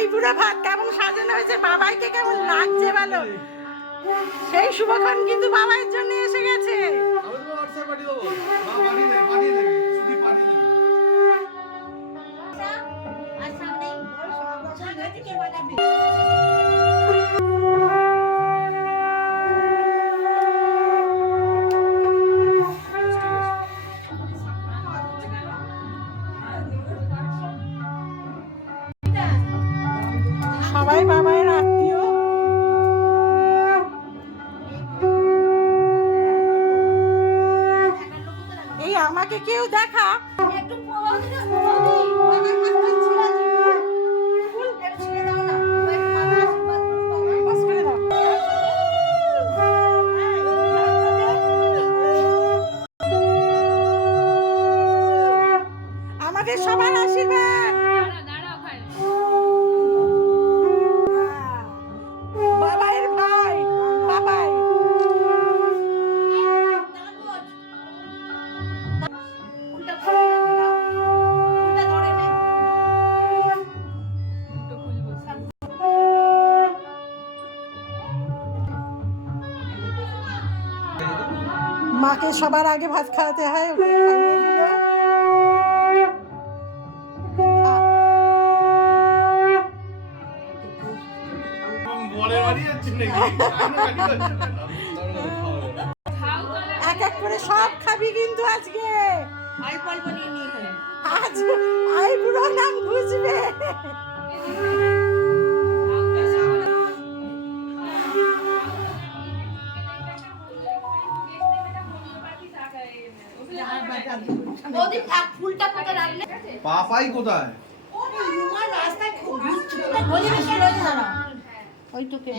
আইবুড়ো ভাত কেমন সাজানো হয়েছে, বাবাইকে কেমন লাগছে বলো। সেই শুভক্ষণ কিন্তু বাবাইয়ের জন্য এসে গেছে। সবাই বাবাইয়ের আত্মীয়। এই আমাকে কেউ দেখা একটু আমাদের সবার আশীর্বাদ। বাবাইয়ের ভাই বাবাই মাকে সবার আগে ভাত খাওয়াতে হয়, ওকে খাইয়ে দিল। এক এক করে সব খাবি কিন্তু আজকে আজ আইবুড়ো নাম বুঝবে। পাপাই কোথায়? ওই তোকে